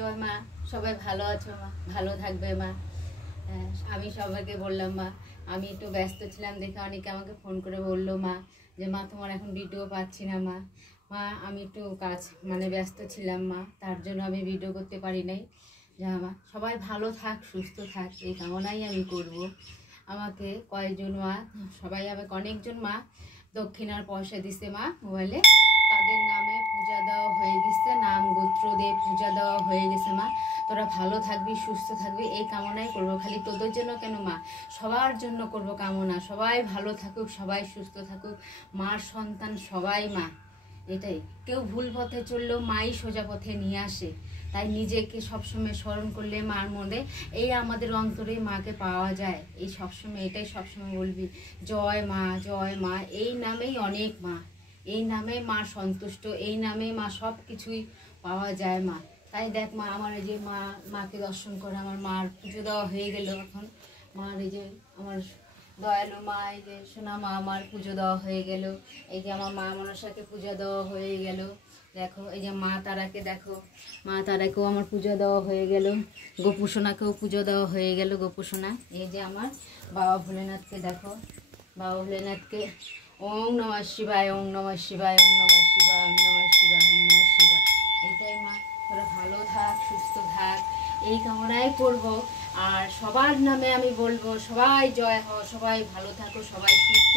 জয় মা, সবাই ভালো আছো মা, ভালো থাকবে মা। আমি সবাইকে বললাম মা, আমি একটু ব্যস্ত ছিলাম দেখে অনেকে আমাকে ফোন করে বললো মা যে মা তোমার এখন ভিডিও পাচ্ছি না মা। মা আমি একটু কাজ ব্যস্ত ছিলাম মা, তার জন্য আমি ভিডিও করতে পারি নাই। যা মা সবাই ভালো থাক, সুস্থ থাক, এই কামনাই আমি করব। আমাকে কয়েকজন মা, সবাই আমাকে অনেকজন মা দক্ষিণার পয়সা দিছে মা মোবাইলে, তাদের নামে পূজা দেওয়া হয়ে গেছে, নাম গোত্র দিয়ে পূজা দেওয়া হয়ে গেছে মা। তোরা ভালো থাকবি, সুস্থ থাকবি, এই কামনাই করবো। খালি তোদের জন্য কেন মা, সবার জন্য করব কামনা। সবাই ভালো থাকুক, সবাই সুস্থ থাকুক, মার সন্তান সবাই মা। এটাই, কেউ ভুল পথে চললেও মাই সোজা পথে নিয়ে আসে। তাই নিজেকে সবসময় স্মরণ করলে মার মনে এই আমাদের অন্তরে মাকে পাওয়া যায়। এই সবসময় এটাই সবসময় বলবি, জয় মা, জয় মা। এই নামেই অনেক মা, এই নামে মা সন্তুষ্ট, এই নামে মা সব কিছুই পাওয়া যায় মা। তাই দেখ মা, আমার এই যে মাকে দর্শন করে আমার মার পুজো দেওয়া হয়ে গেল। এখন মার এই যে আমার দয়ালু মা, এই যে সোনা মা আমার পুজো দেওয়া হয়ে গেল। এই যে আমার মা মনসাকে পূজা দেওয়া হয়ে গেল। দেখো এই যে মা তারাকে, দেখো মা তারাকেও আমার পুজো দেওয়া হয়ে গেল। গোপু সোনাকেও পুজো দেওয়া হয়ে গেল, গোপু সোনা। এই যে আমার বাবা ভোলেনাথকে দেখো, বাবা ভোলেনাথকে ওং নমঃ শিবায়, ওং নমঃ শিবায়, ওং নমঃ শিবায়, ওং নমঃ শিবায়, ওং নমঃ শিবায়। এইটাই মা, তোরা ভালো থাক, সুস্থ থাক, এই কামনাই করব। আর সবার নামে আমি বলবো, সবাই জয় হও, সবাই ভালো থাকো, সবাই সুস্থ